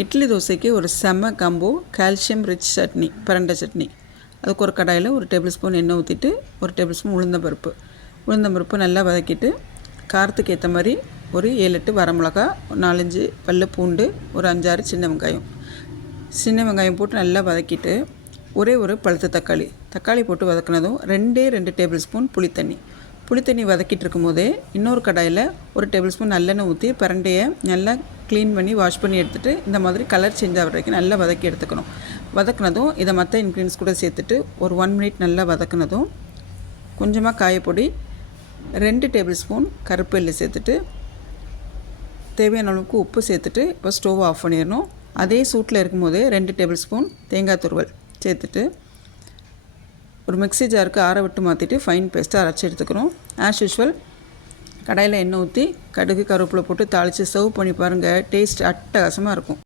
இட்லி தோசைக்கு ஒரு செம்ம காம்போ கால்சியம் ரிச் சட்னி, பிரண்டை சட்னி. அதுக்கு ஒரு கடாயில் ஒரு டேபிள் ஸ்பூன் எண்ணெய் ஊற்றிட்டு ஒரு டேபிள் ஸ்பூன் உளுந்தம்பருப்பு நல்லா வதக்கிட்டு, காரத்துக்கு ஏற்ற மாதிரி ஒரு 7-8 வரமிளகா, 4-5 பல்லு பூண்டு, ஒரு 5-6 சின்ன வெங்காயம் போட்டு நல்லா வதக்கிட்டு, ஒரே ஒரு பழுத்த தக்காளி போட்டு வதக்கினதும் 2 டேபிள் ஸ்பூன் புளித்தண்ணி வதக்கிட்டு இருக்கும்போதே இன்னொரு கடாயில் ஒரு டேபிள் ஸ்பூன் நல்லெண்ணெய் ஊற்றி பிரண்டையை நல்லா க்ளீன் பண்ணி வாஷ் பண்ணி எடுத்துகிட்டு இந்த மாதிரி கலர் சேஞ்ச் ஆகிற வரைக்கும் நல்லா வதக்கி எடுத்துக்கணும். வதக்கினதும் இதை மற்ற இன்க்ரீடியன்ஸ் கூட சேர்த்துட்டு ஒரு 1 மினிட் நல்லா வதக்கினதும் கொஞ்சமாக காயப்பொடி, 2 டேபிள் ஸ்பூன் கருப்பு எள்ளு சேர்த்துட்டு தேவையான அளவுக்கு உப்பு சேர்த்துட்டு இப்போ ஸ்டவ் ஆஃப் பண்ணிடணும். அதே சூட்டில் இருக்கும்போதே 2 டேபிள் ஸ்பூன் தேங்காய் துருவல் சேர்த்துட்டு ஒரு மிக்ஸி ஜாருக்கு ஆற விட்டு மாற்றிட்டு ஃபைன் பேஸ்ட்டாக அரைச்சி எடுத்துக்கிறோம். ஆஸ் யூஷுவல் கடாயில் எண்ணெய் ஊற்றி கடுகு கருவேப்பிலை போட்டு தாளித்து சர்வ் பண்ணி பாருங்கள். டேஸ்ட் அட்டகாசமாக இருக்கும்.